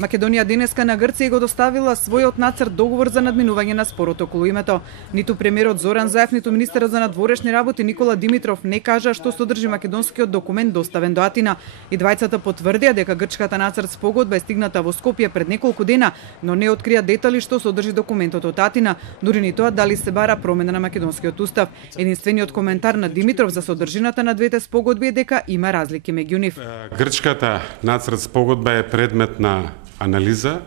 Македонија денеска на Грција го доставила својот нацрт договор за надминување на спорот околу името. Ниту премиерот Зоран Заев, ниту министерот за надворешни работи Никола Димитров не кажа што содржи македонскиот документ доставен до Атина. И двајцата потврдија дека грчката нацрт спогодба е стигната во Скопје пред неколку дена, но не открија детали што содржи документот од Атина, дури ни тоа дали се бара промена на македонскиот устав. Единствениот коментар на Димитров за содржината на двете спогодби е дека има разлики меѓу нив. Грчката нацрт спогодба е предмет на анализа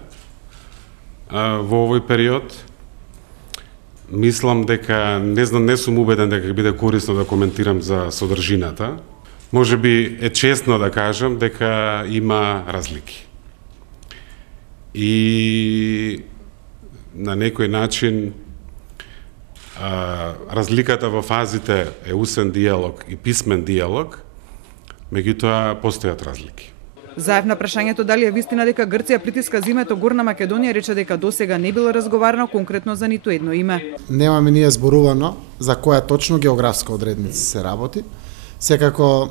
во овој период. Мислам дека не сум убеден дека ќе биде корисно да коментирам за содржината. Може би е честно да кажам дека има разлики. И на некој начин разликата во фазите е усен диалог и писмен диалог, меѓутоа постојат разлики. Заев на прашањето дали е вистина дека Грција притиска за името Горна Македонија рече дека досега не било разговарано конкретно за ниту едно име. Немаме ние зборувано за која точно географска одредница се работи. Секако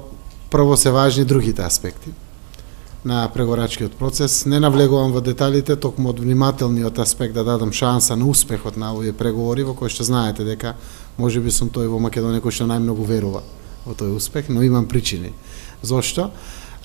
прво се важни другите аспекти на преговорачкиот процес. Не навлегувам во деталите, токму од внимателниот аспект да дадам шанса на успехот на овие преговори, во кои што знаете дека можеби сум тој во Македонија кој што најмногу верува во тој успех, но имам причини. Зошто?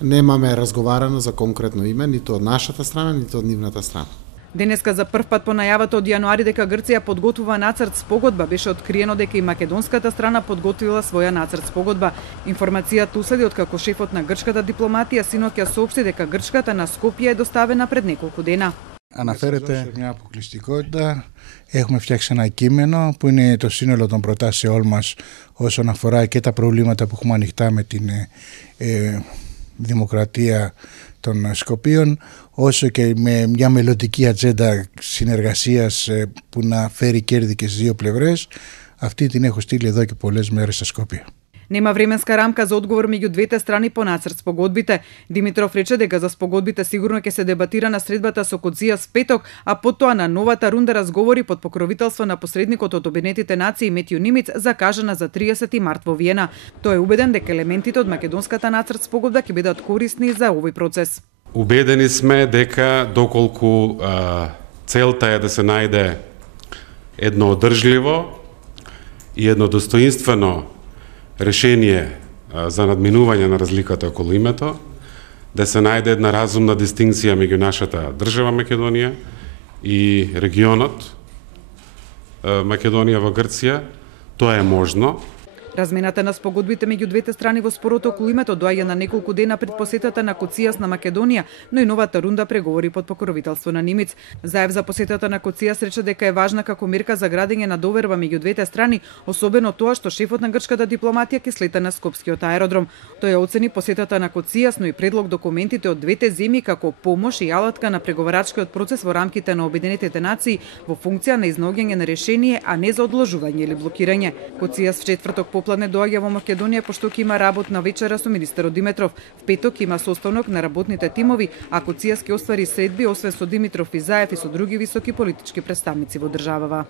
Немаме разговарано за конкретно име, ниту од нашата страна, ниту од нивната страна. Денеска за прв пат по најавата од јануари дека Грција подготвува нацрт спогодба, беше откриено дека и македонската страна подготвила своја нацрт спогодба. Информацијата уследи откако шефот на грчката дипломатија синоќа соопшти дека грчката на Скопје е доставена пред неколку дена. Αναφέρεται μια αποκλειστικότητα. Έχουμε φτιάξει ένα κείμενο που είναι το σύνολο των προτάσεών μας όσον αφορά και τα προβλήματα που έχουμε ανοιχτά με την δημοκρατία των Σκοπίων, όσο και με μια μελλοντική ατζέντα συνεργασίας που να φέρει κέρδη και στις δύο πλευρές. Αυτή την έχω στείλει εδώ και πολλές μέρες στα Σκόπια. Нема временска рамка за одговор меѓу двете страни по нацрт спогодбите. Димитров рече дека за спогодбите сигурно ќе се дебатира на средбата со Коцијас петок, а потоа на новата рунда разговори под покровителство на посредникот од Обединетите нации Метју Нимиц закажана за 30 март во Виена. Тој е убеден дека елементите од македонската нацрт спогодба ќе бидат корисни за овој процес. Убедени сме дека доколку целта е да се најде едно одржливо и едно достоинствено решение за надминување на разликата околу името, да се најде една разумна дистинкција меѓу нашата држава Македонија и регионот Македонија во Грција, тоа е можно. Размената на спогодбите меѓу двете страни во спорот околу името доаѓа на неколку дена пред посетата на Коцијас на Македонија, но и новата рунда преговори под покровителство на Нимиц. Заев за посетата на Коцијас рече дека е важна како мерка за градење на доверба меѓу двете страни, особено тоа што шефот на грчката дипломатија ќе слета на Скопскиот аеродром. Тој ја оцени посетата на Коцијас, но и предлог документите од двете земји како помош и алатка на преговарачкиот процес во рамките на Обединетите нации во функција на изнаоѓање на решение, а не за одложување или блокирање. Коцијас в четврток попладне доаѓа во Македонија пошто ќе има работна вечера со министерот Димитров. В петок има состанок на работните тимови, а Коцијас ќе оствари средби освен со Димитров и Заев и со други високи политички претставници во државава.